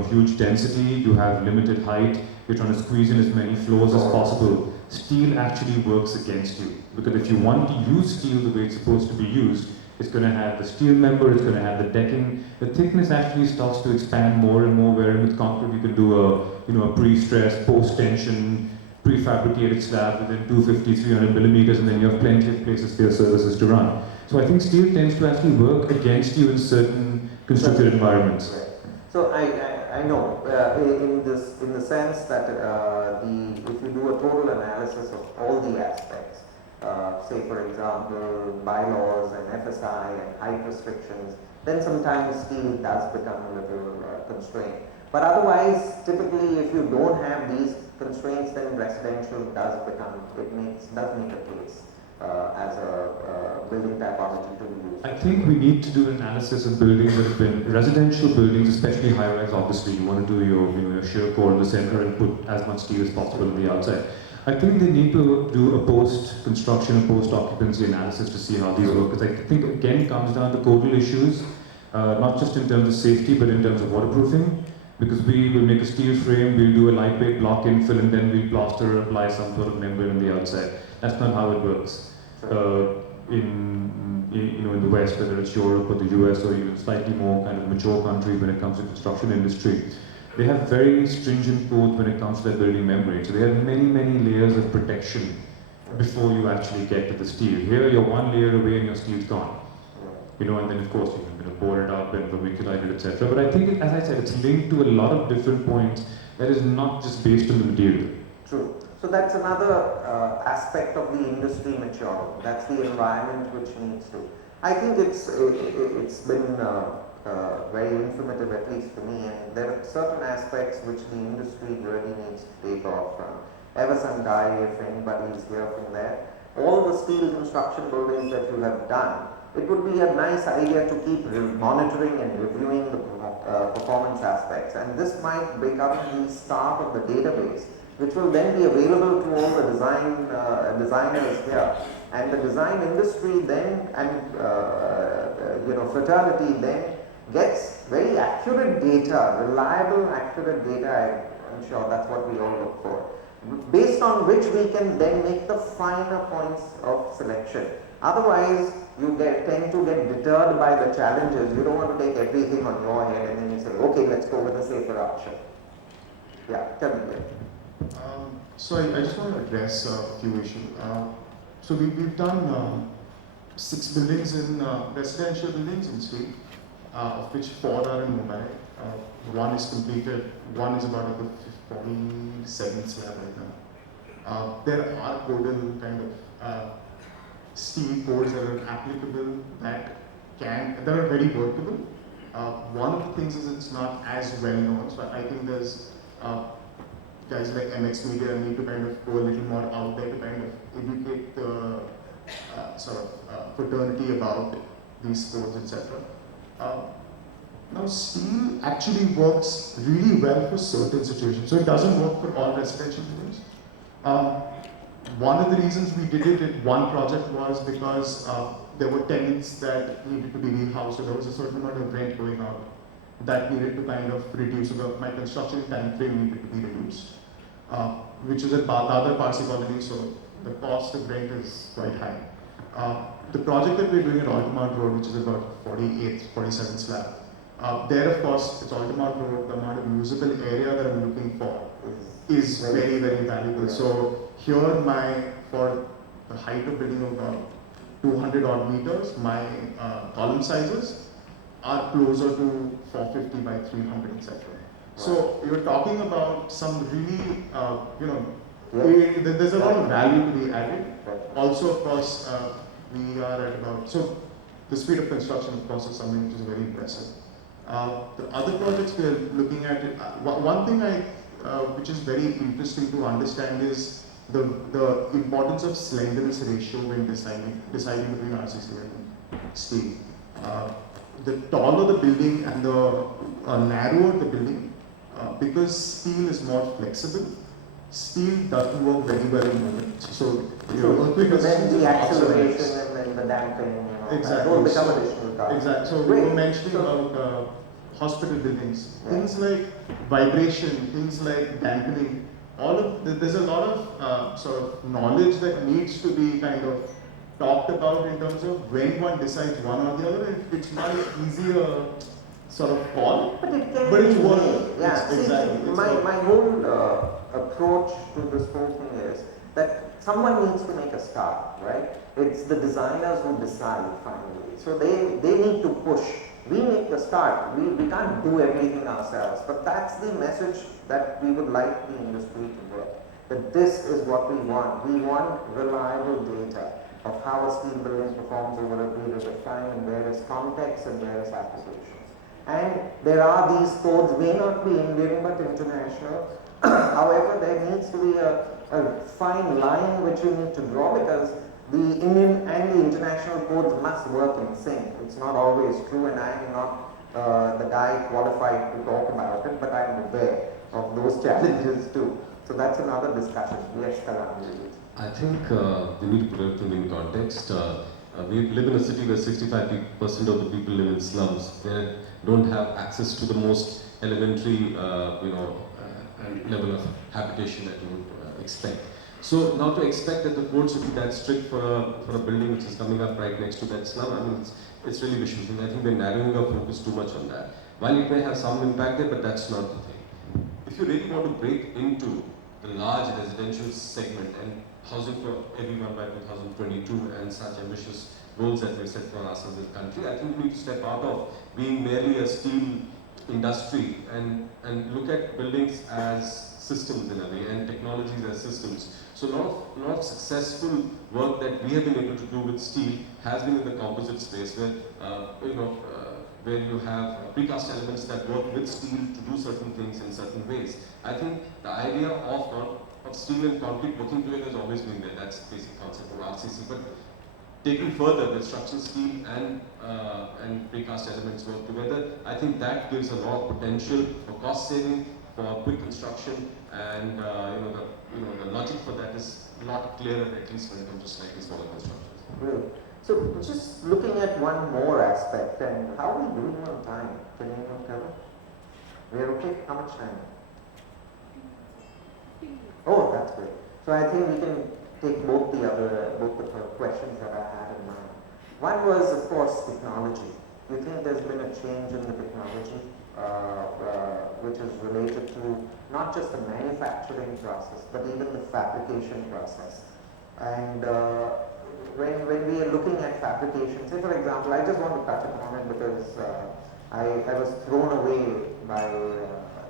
huge density, you have limited height, you're trying to squeeze in as many floors as possible, steel actually works against you. Because if you want to use steel the way it's supposed to be used, it's going to have the steel member, it's going to have the decking. The thickness actually starts to expand more and more, wherein with concrete you can do a pre-stressed, post-tension, prefabricated slab within 250, 300 millimeters, and then you have plenty of places for your services to run. So I think steel tends to actually work against you in certain constructed environments. Right. So I know in the sense that if you do a total analysis of all the aspects, say for example bylaws and FSI and height restrictions, then sometimes steel does become a little constrained. But otherwise, typically if you don't have these constraints, then residential does make a case as a building typology to be used. I think we need to do an analysis of buildings that have been residential buildings, especially high-rise. Obviously, you want to do your shear core in the center and put as much steel as possible on the outside. I think they need to do a post-construction and post-occupancy analysis to see how these work. Because I think again it comes down to codal issues, not just in terms of safety, but in terms of waterproofing. Because we will make a steel frame, we'll do a lightweight block infill, and then we'll plaster or apply some sort of membrane on the outside. That's not how it works. In the West, whether it's Europe or the US or even slightly more kind of mature countries when it comes to construction industry, they have very stringent codes when it comes to their building membrane. So they have many, many layers of protection before you actually get to the steel. Here, you're one layer away and your steel's gone. and then of course you're going to bore it up and vermiculite it, etc. But I think, as I said, it's linked to a lot of different points that is not just based on the material. True. So that's another aspect of the industry maturing. That's the environment which needs to. I think it's been very informative, at least for me, and there are certain aspects which the industry really needs to take off from. Eversandai, if anybody is here from there, all the steel construction buildings that you have done, it would be a nice idea to keep monitoring and reviewing the performance aspects, and this might become the start of the database, which will then be available to all the designers here, and the design industry then and fraternity then gets very accurate data, reliable, accurate data. I'm sure that's what we all look for, based on which we can then make the finer points of selection. Otherwise, you tend to get deterred by the challenges. You don't want to take everything on your head and then you say, okay, let's go with a safer option. Yeah, tell me. So I just want to address a few issues. So we've done 6 buildings in residential buildings in Sri, of which 4 are in Mumbai. 1 is completed, 1 is about at the 47th slab right now. There are codal kind of steel codes that are applicable that are very workable. One of the things is it's not as well known, so I think there's guys like MX Media need to kind of go a little more out there to kind of educate the fraternity about these codes, etc. Now, steel actually works really well for certain situations, so it doesn't work for all residential buildings. One of the reasons we did it in one project was because there were tenants that needed to be rehoused, so there was a certain amount of rent going out that needed to kind of reduce, so my construction time frame needed to be reduced, which is at Dadar Parsi colony, so the cost of rent is quite high. The project that we're doing at Altamont Road, which is about 48th, 47th slab, there of course, it's Altamont Road, the amount of usable area that I'm looking for is very, very valuable. So here for the height of building of about 200 odd meters, my column sizes are closer to 450 by 300, etc. So you're talking about some really, there's a lot of value to be added. Also, of course, we are at about, so the speed of construction, of course, is something which is very impressive. The other projects we are looking at, one thing which is very interesting to understand is the importance of slenderness ratio when deciding between RCC and steel. The taller the building and the narrower the building, because steel is more flexible, steel doesn't work very well in moments. So then the acceleration and then the damping, exactly. Those become additional tasks. Exactly. So we were mentioning about hospital buildings, things like vibration, things like dampening. There's a lot of sort of knowledge that needs to be kind of talked about in terms of when one decides one or the other. It's not an easier sort of call, but it's work. Yeah, exactly. My whole approach to this whole thing is that someone needs to make a start, right? It's the designers who decide finally. So they need to push. We make the start. We can't do everything ourselves, but that's the message that we would like the industry to get. That this is what we want. We want reliable data of how a steel building performs over a period of time in various contexts and various applications. And there are these codes, may not be Indian but international. However, there needs to be a fine line which you need to draw, because the Indian and the international codes must work in sync. It's not always true, and I am not the guy qualified to talk about it, but I am aware of those challenges too. So that's another discussion. Yes, Kalhan. I think we need to put everything in context. We live in a city where 65% of the people live in slums. They don't have access to the most elementary, level of habitation that you would expect. So now to expect that the codes should be that strict for a building which is coming up right next to that slum, I mean, it's really vicious. And I think we're narrowing our focus too much on that. While it may have some impact there, but that's not the thing. If you really want to break into the large residential segment and housing for everyone by 2022 and such ambitious goals that we set for ourselves as a country, I think we need to step out of being merely a steel industry and look at buildings as systems in a way and technologies as systems. So a lot of successful work that we have been able to do with steel has been in the composite space where, where you have precast elements that work with steel to do certain things in certain ways. I think the idea of steel and concrete working together has always been there. That's the basic concept of RCC. But taking further, the structural steel and precast elements work together, I think that gives a lot of potential for cost saving, for quick construction, and the logic for that is not clear, at least when it comes to slightly smaller constructions. Great. So just looking at one more aspect, and how are we doing on time? Can anyone tell us? We're okay? How much time? Oh, that's great. So I think we can take both the questions that I had in mind. One was, of course, technology. You think there's been a change in the technology, which is related to not just the manufacturing process, but even the fabrication process. And when we are looking at fabrication, say for example, I just want to touch upon it because I was thrown away by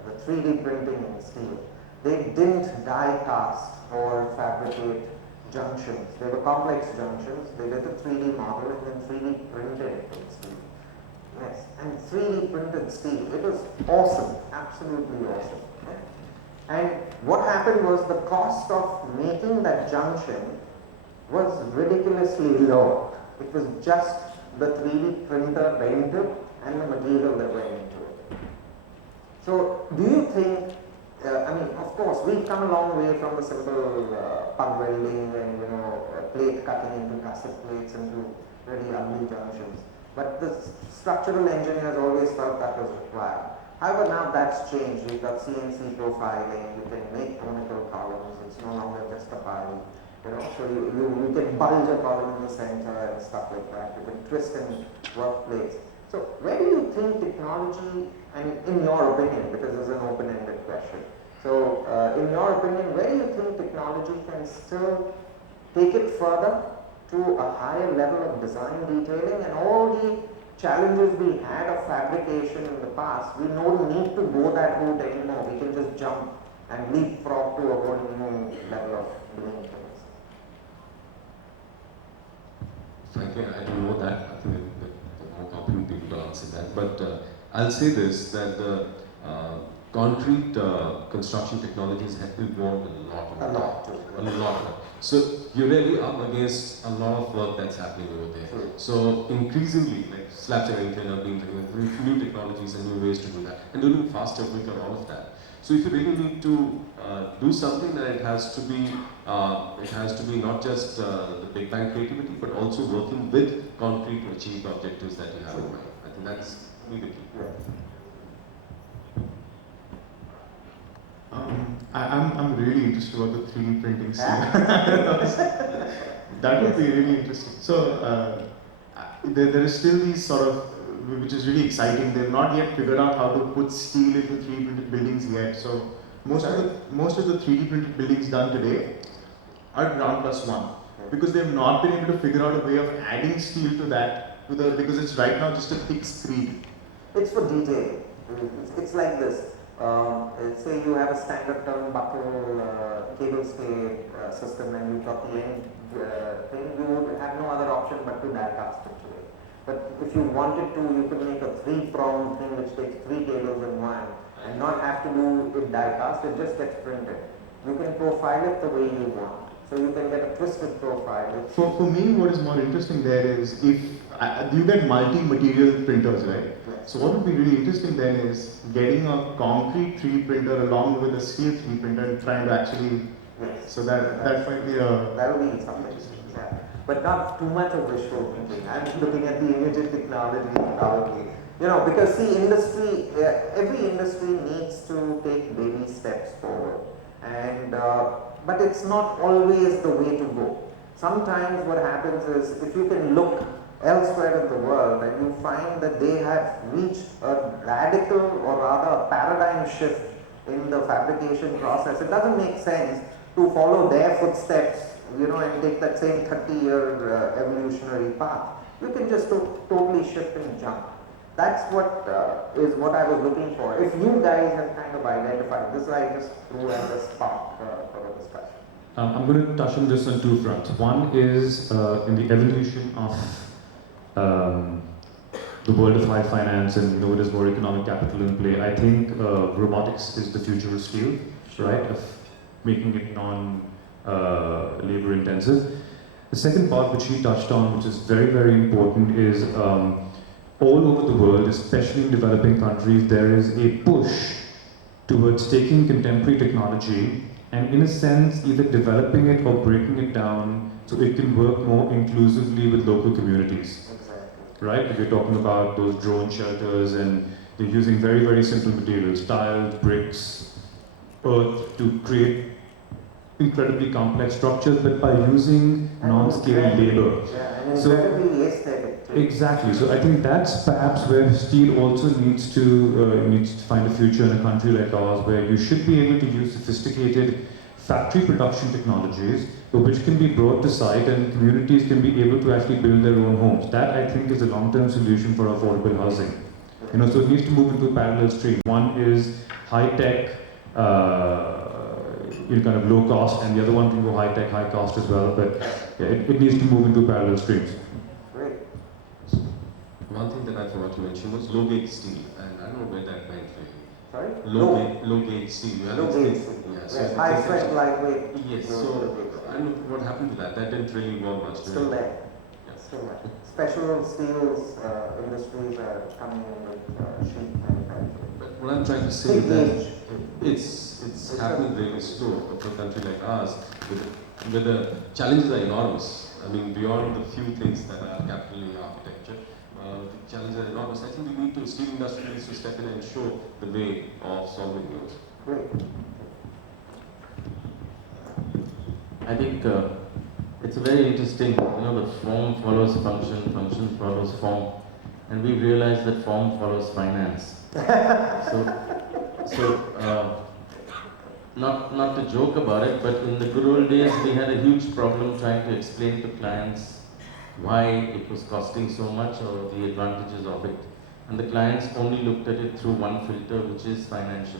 the 3D printing in steel. They didn't die cast or fabricate junctions. They were complex junctions. They did a 3D model and then 3D printed it in steel. Yes, and 3D printed steel. It was awesome, absolutely awesome. Yeah. And what happened was the cost of making that junction was ridiculously low. It was just the 3D printer rented and the material that went into it. So, do you think, of course, we've come a long way from the simple pug welding and plate cutting into cassette plates into really ugly junctions. But the structural engineers always felt that was required. However, now that's changed. We've got CNC profiling. You can make conical columns. It's no longer just a pile. So you can bulge a column in the center and stuff like that. You can twist and work plates. So where do you think technology, and in your opinion, because it's an open-ended question, so in your opinion, where do you think technology can still take it further to a higher level of design detailing, and all the challenges we had of fabrication in the past, we don't need to go that route anymore. We can just jump and leapfrog to a whole new level of doing things. Frankly, I don't know that. I think there are more competent people to answer that. But I'll say this, that the concrete construction technologies have evolved a lot. So you're really up against a lot of work that's happening over there. So increasingly, like slab cementing are being new technologies and new ways to do that, and doing faster, quicker, all of that. So if you really need to do something, then it has to be not just the big bang creativity, but also working with concrete to achieve the objectives that you have in mind. I think that's really the key. I'm really interested about the 3D printing scene. That would be really interesting. So there is still these sort of, which is really exciting. They've not yet figured out how to put steel into 3D printed buildings yet. So most of the 3D printed buildings done today are ground plus one, because they've not been able to figure out a way of adding steel to that, because it's right now just a thick screed. It's for detailing. It's like this. Say you have a standard turnbuckle cable stay system, and you've got the end thing, you would have no other option but to die cast it today. But if you wanted to, you could make a 3-pronged thing which takes 3 cables in one and not have to do it die cast, it just gets printed. You can profile it the way you want. So you can get a twisted profile. For me, what is more interesting there is if you get multi-material printers, right? Yes. So what would be really interesting then is getting a concrete 3D printer along with a steel 3D printer and trying to actually. Yes. So that might be a. That will be something. Yeah. But not too much of wishful thinking. I'm looking at the immediate technology probably. Because see, every industry needs to take baby steps forward. And but it's not always the way to go. Sometimes what happens is, if you can look elsewhere in the world and you find that they have reached a radical, or rather a paradigm shift in the fabrication process. It doesn't make sense to follow their footsteps, you know, and take that same 30-year evolutionary path. You can just totally shift and jump. That's what is what I was looking for. If you guys have kind of identified this, I just threw as a spark for a discussion. I'm going to touch on this on two fronts. One is in the evolution of the world of high finance, and there's more economic capital in play. I think robotics is the future of steel, right? Of making it non-labor intensive. The second part, which he touched on, which is very, very important, is all over the world, especially in developing countries, there is a push towards taking contemporary technology and, in a sense, either developing it or breaking it down so it can work more inclusively with local communities. Exactly. Right? If you're talking about those drone shelters, and they're using very, very simple materials, tiles, bricks, earth, to create incredibly complex structures, but by using non-skilled labor. Yeah, and So, incredibly aesthetic. exactly. So I think that's perhaps where steel also needs to find a future in a country like ours, where you should be able to use sophisticated factory production technologies, which can be brought to site and communities can be able to actually build their own homes. That, I think, is a long-term solution for affordable housing. So it needs to move into a parallel stream. One is high-tech, kind of low cost, and the other one can go high-tech, high cost as well. But yeah, it needs to move into parallel streams. Great. One thing that I forgot to mention was low gauge steel, and I don't know where that went really. Sorry? Low gauge steel. Low gauge. Yeah, so Yes, high strength, lightweight. yes, so I don't know what happened to that. That didn't really work much. Still there. Yes. Still there. Special steels industries are coming in with sheet manufacturing. But what I'm trying to say is Big that gauge. it's happening really slow for a country like ours, where the challenges are enormous. I mean, beyond the few things that are capital in architecture, the challenges are enormous. I think we need to, steel industry needs to step in and show the way of solving those. Great. I think it's very interesting, the form follows function, function follows form, and we realized that form follows finance. Not to joke about it, but in the good old days, we had a huge problem trying to explain to clients why it was costing so much or the advantages of it. And the clients only looked at it through one filter, which is financial,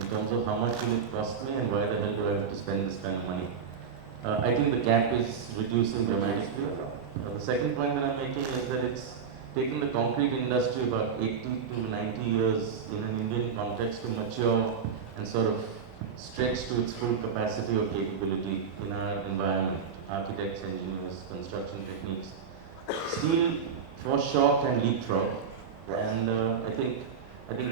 in terms of how much will it cost me and why the hell do I have to spend this kind of money. I think the gap is reducing dramatically. The second point that I'm making is that it's taken the concrete industry about 80 to 90 years in an Indian context to mature and sort of stretch to its full capacity or capability in our environment. Architects, engineers, construction techniques. Steel for shock and leapfrog. And I think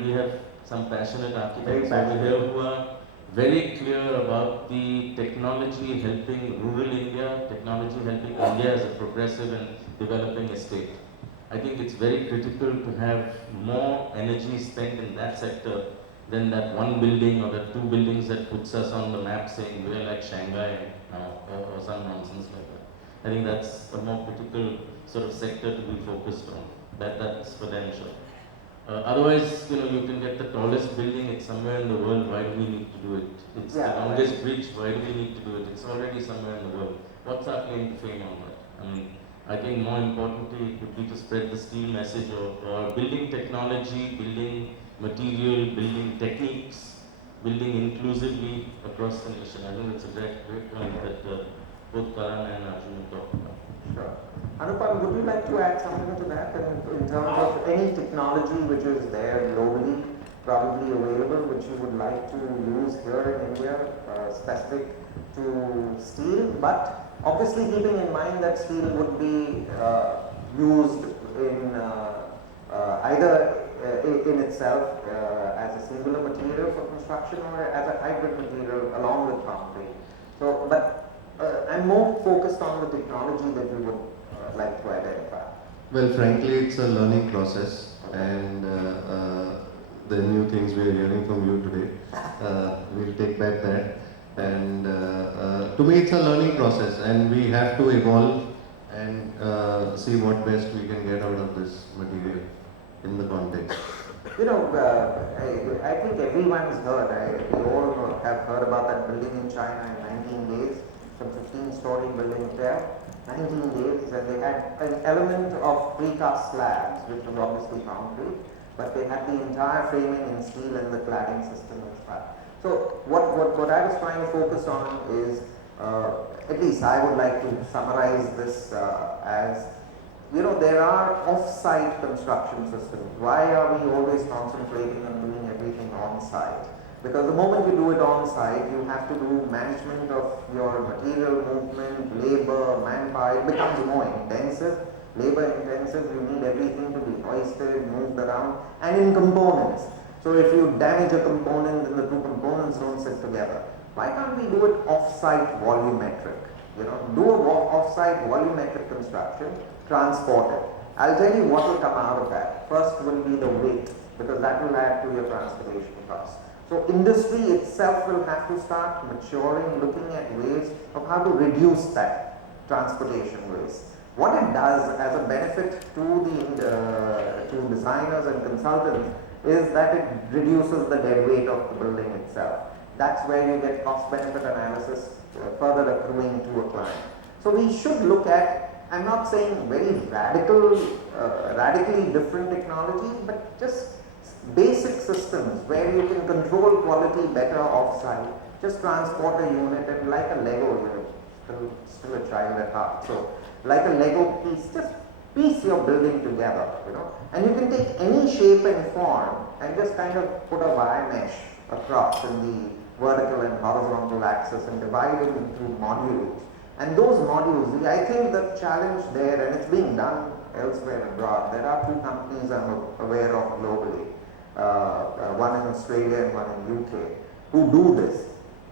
we have some passionate architects over here who are very clear about the technology helping rural India, technology helping India as a progressive and developing estate. I think it's very critical to have more energy spent in that sector than that one building or the two buildings that puts us on the map saying we're like Shanghai or some nonsense like that. I think that's a more critical sort of sector to be focused on. That's for them, sure. Otherwise, you can get the tallest building, it's somewhere in the world, why do we need to do it? It's the longest bridge, why do we need to do it? It's already somewhere in the world. What's our claim to fame on that? I think more importantly, it would be to spread the steel message of building technology, building material, building techniques, building inclusively across the nation. I think it's a great point that both Karan and Arjun talked about. Sure. Anupam, would you like to add something to that in terms of any technology which is there globally, probably available, which you would like to use here in India, specific to steel, but obviously keeping in mind that steel would be used in either in itself as a singular material for construction or as a hybrid material along with concrete. So, but I'm more focused on the technology that we would like to identify. Well, frankly, it's a learning process, and the new things we are hearing from you today, we'll take back that. And to me, it's a learning process, and we have to evolve and see what best we can get out of this material in the context. You know, I think everyone's heard, we all have heard about that building in China in 19 days, some 15-story building there, 19 days, and they had an element of precast slabs, which was obviously concrete, but they had the entire framing in steel and the cladding system as well. So what I was trying to focus on is, at least I would like to summarize this as, you know, there are off-site construction systems. Why are we always concentrating on doing everything on-site? Because the moment you do it on-site, you have to do management of your material movement, labor, manpower. It becomes more intensive, labor intensive. You need everything to be hoisted, moved around, and in components. So if you damage a component, then the two components don't sit together. Why can't we do it off-site volumetric? You know, do a off-site volumetric construction, transport it. I'll tell you what will come out of that. First will be the weight, because that will add to your transportation costs. So industry itself will have to start maturing, looking at ways of how to reduce that transportation waste. What it does as a benefit to designers and consultants is that it reduces the dead weight of the building itself. That's where you get cost benefit analysis further accruing to a client. So we should look at, I'm not saying very radically different technology, but just basic systems where you can control quality better off-site, just transport a unit and like a Lego unit, still a child at heart. So like a Lego piece, just piece your building together, you know, and you can take any shape and form and just kind of put a wire mesh across in the vertical and horizontal axis and divide it into modules. And those modules, I think the challenge there, and it's being done elsewhere abroad, there are two companies I'm aware of globally, one in Australia and one in UK, who do this.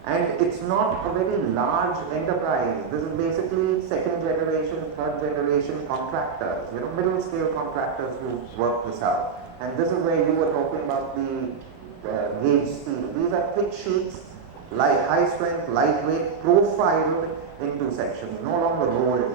And it's not a very large enterprise. This is basically second generation, third generation contractors, you know, middle scale contractors who work this out. And this is where you were talking about the gauge steel. These are thick sheets, high strength, lightweight, profiled into sections, no longer rolled.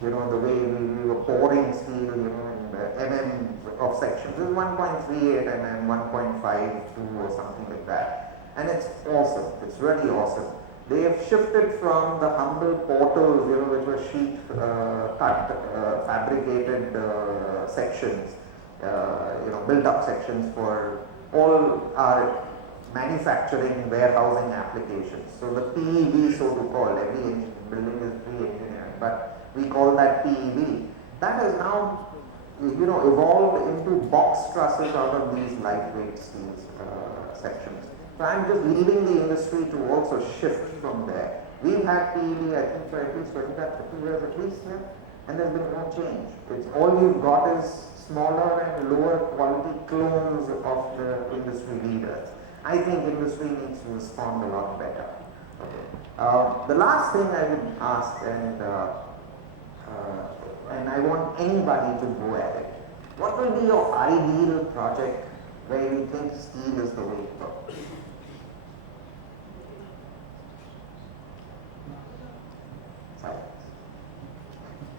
You know, the way we were pouring steel, you know, in mm of sections. This is 1.38 mm, 1.52 or something like that. And it's awesome. It's really awesome. They have shifted from the humble portals, you know, which were sheet cut, fabricated sections, you know, built up sections for all our manufacturing, warehousing applications. So the PEV, so to call, every building is pre-engineered, but we call that PEV. That has now, you know, evolved into box trusses out of these lightweight steel sections. So I'm just leading the industry to also shift from there. We've had PEV, I think, for at least 25, 30 years at least here, and there's been no change. It's all you've got is smaller and lower quality clones of the industry leaders. I think industry needs to respond a lot better. Okay. The last thing I would ask, and I want anybody to go at it, what will be your ideal project where you think steel is the way to go?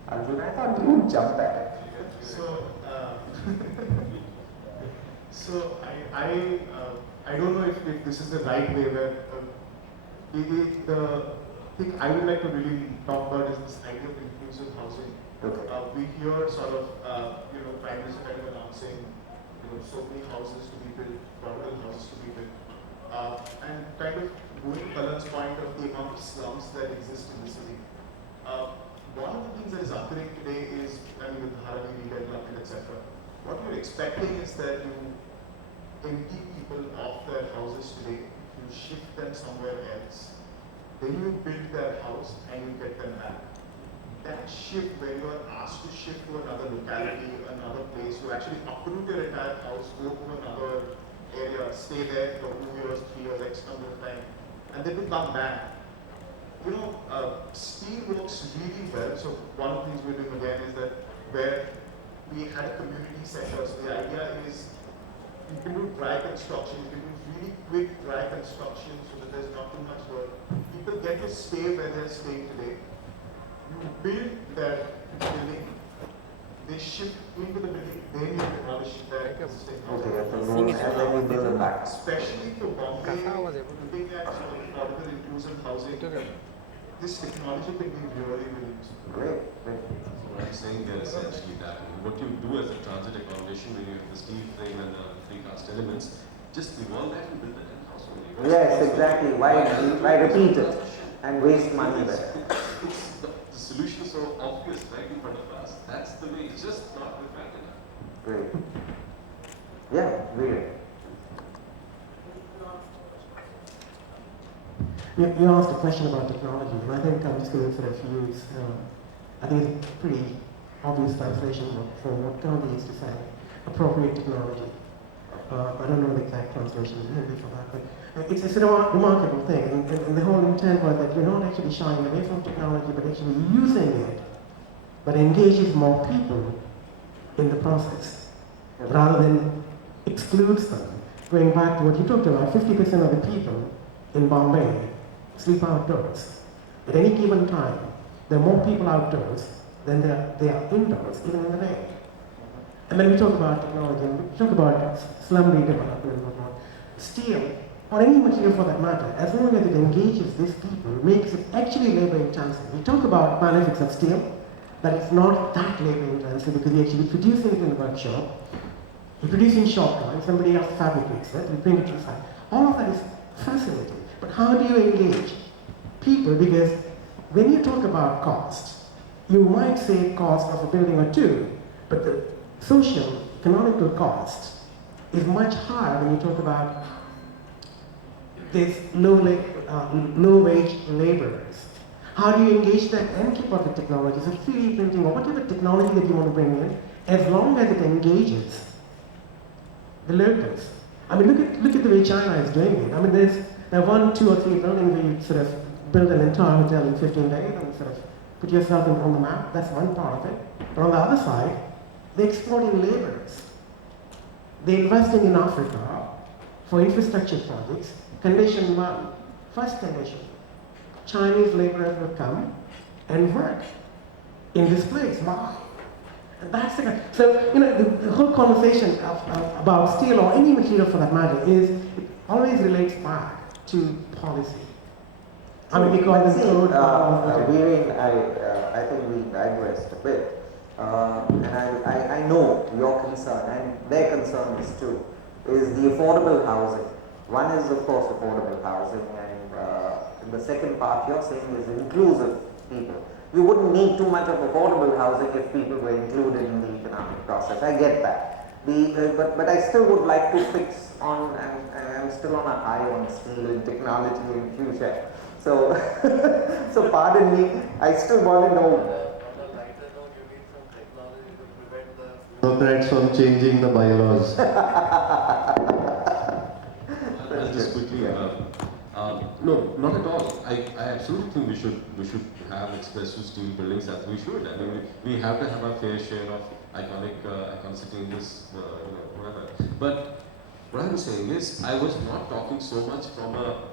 Arjun, I thought you would jump at it. So I don't know if this is the right way where the thing I would like to really talk about is this idea of inclusive housing. Okay. We hear sort of you know, Prime Minister kind of announcing, you know, so many houses to be built, affordable houses to be built, and kind of going to Kalhan's point of the amount of slums that exist in the city. One of the things that is occurring today is, I mean, with Bharati redevelopment, etc. What you're expecting is that you empty people off their houses today, you shift them somewhere else, then you build their house and you get them back. That shift, where you are asked to shift to another locality, another place, you actually uproot your entire house, go to another area, stay there for 2 years, 3 years, X number of time, and then you come back. You know, steel works really well. So one of the things we're doing again is that where we had a community center. So the idea is you can do dry construction, you can do really quick dry construction so that there's not too much work. People get to stay where they're staying today. You build that building, they shift into the building, then you demolish their existing house. Okay, especially for Bombay, looking at sort of affordable, inclusive housing, this technology can be really, really useful. Great, great. So what I'm saying here is essentially that what you do as a transit accommodation when you have the steel frame and the precast elements, just evolve that and build the 10 house only. Yes, exactly. Why repeat it and waste money there? The solution is so obvious right in front of us. That's the way. It's just not reflected. Great. Yeah, VIREN. You asked a question about technology, and I think I'm just going to sort of use, I think it's a pretty obvious translation from what Gandhi used to say, appropriate technology. I don't know the exact translation in Hindi for that, but it's a remarkable thing, and the whole intent was that you're not actually shying away from technology, but actually using it, but engages more people in the process, rather than excludes them. Going back to what you talked about, 50% of the people in Bombay sleep outdoors. At any given time, there are more people outdoors than they are indoors, even in the rain. And then we talk about technology, and we talk about slum redevelopment and whatnot. Steel, or any material for that matter, as long as it engages these people, makes it actually labor intensive. We talk about benefits of steel, but it's not that labor intensive because you're actually producing it in the workshop, you produce in short time, somebody else fabricates it, you bring it inside. All of that is fascinating. But how do you engage people? Because when you talk about cost, you might say cost of a building or two, but the social, economical cost is much higher when you talk about this low-wage laborers. How do you engage them and keep up with technology? So 3D printing or whatever technology that you want to bring in, as long as it engages the locals. I mean, look at the way China is doing it. I mean, there are 1, 2, or 3 buildings where you sort of build an entire hotel in 15 days and sort of put yourself on the map. That's one part of it. But on the other side, they're exploiting laborers. They're investing in Africa for infrastructure projects. Condition 1, first condition, Chinese laborers will come and work in this place. Why? And that's the, so, you know, the whole conversation about steel or any material for that matter is, it always relates back to policy. I mean, because VIREN, I think we digressed a bit. And I know your concern, and their concern is too, is the affordable housing. One is, of course, affordable housing, and the second part you're saying is inclusive people. You wouldn't need too much of affordable housing if people were included in the economic process. I get that. But I still would like to fix on, and I'm still on a high on steel and technology and future. So, so pardon me, I still want to know. Bureaucrats from changing the bylaws. I'll just quickly, no, not at all. I absolutely think we should have expressive steel buildings as we should. I mean, we have to have our fair share of iconicity in this, whatever. But what I'm saying is, I was not talking so much from a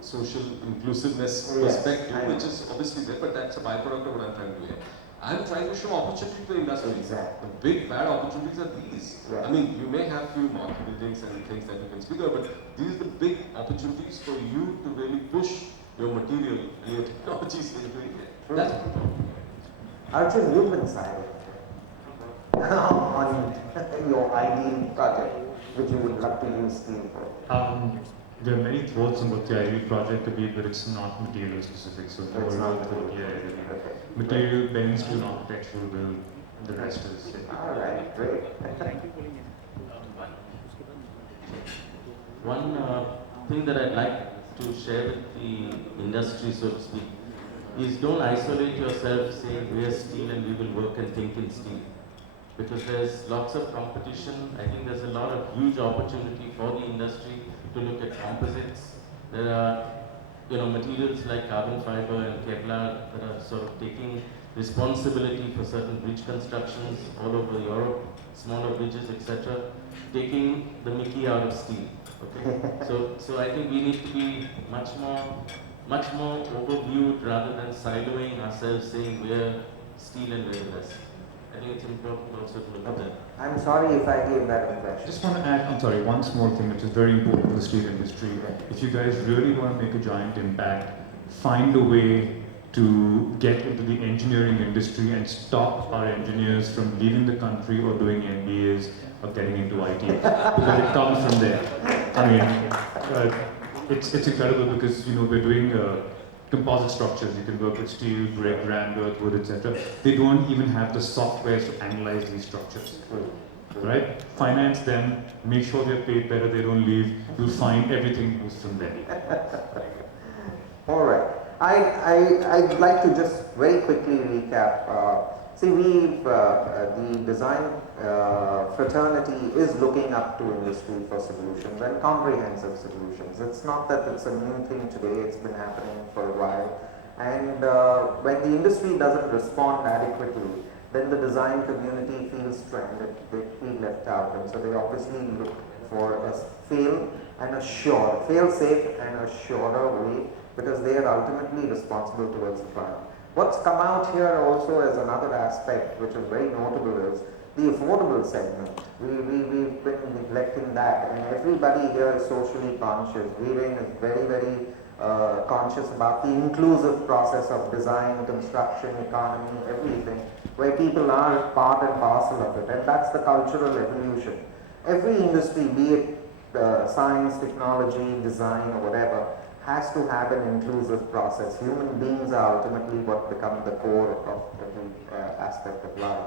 social inclusiveness perspective, which is obviously there, but that's a byproduct of what I'm trying to do here. I'm trying to show opportunity to the industry. Exactly. The big bad opportunities are these. Yeah. I mean, you may have few market buildings and things that you can speak of, but these are the big opportunities for you to really push your material and your technologies into India. That's what I'm talking about. Arjun, you've been silent on your ideal project, which you would love to use steel for. There are many thoughts on what the ideal project could be, but it's not material specific. So material bends to an architectural build, the rest is. All right, great. One thing that I'd like to share with the industry, so to speak, is don't isolate yourself saying we are steel and we will work and think in steel. Because there's lots of competition. I think there's a lot of huge opportunity for the industry to look at composites. There are materials like carbon fiber and Kevlar that are sort of taking responsibility for certain bridge constructions all over Europe, smaller bridges, etc., taking the Mickey out of steel. Okay, so I think we need to be much more overviewed rather than siloing ourselves, saying we're steel and we're the rest. I I think it's important also to look at that. I'm sorry if I gave that impression. Just want to add, I'm sorry, one small thing which is very important for the steel industry. If you guys really want to make a giant impact, find a way to get into the engineering industry and stop our engineers from leaving the country or doing MBAs or getting into IT, because it comes from there. I mean, it's incredible because, you know, we're doing composite structures. You can work with steel, brick, rand, earth, wood, etc. They don't even have the software to analyze these structures. Right? Finance them, make sure they're paid better, they don't leave. You'll find everything moves from there. All right. I'd like to just very quickly recap. See, the design fraternity is looking up to industry for solutions and comprehensive solutions. It's not that it's a new thing today, it's been happening for a while. And when the industry doesn't respond adequately, then the design community feels stranded, they feel left out. And so they obviously look for a fail-safe and a surer way, because they are ultimately responsible towards the client. What's come out here also as another aspect which is very notable is the affordable segment. We've been neglecting that, and everybody here is socially conscious. VIREN is very, very conscious about the inclusive process of design, construction, economy, everything, where people are part and parcel of it, and that's the cultural evolution. Every industry, be it science, technology, design, or whatever, has to have an inclusive process. Human beings are ultimately what become the core of every aspect of life.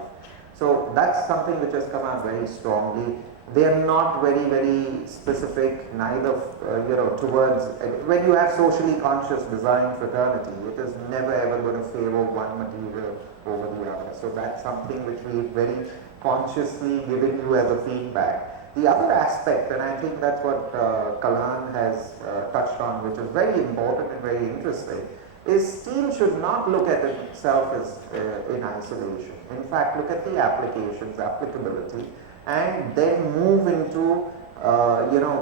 So that's something which has come out very strongly. They're not very, very specific, neither, towards, when you have socially conscious design fraternity, it is never ever going to favor one material over the other. So that's something which we've very consciously given you as a feedback. The other aspect, and I think that's what KALHAN has touched on, which is very important and very interesting, is steel should not look at itself as in isolation. In fact, look at the applications, applicability, and then move into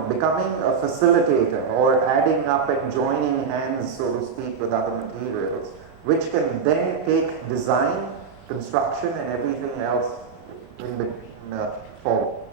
becoming a facilitator or adding up and joining hands, so to speak, with other materials, which can then take design, construction, and everything else forward.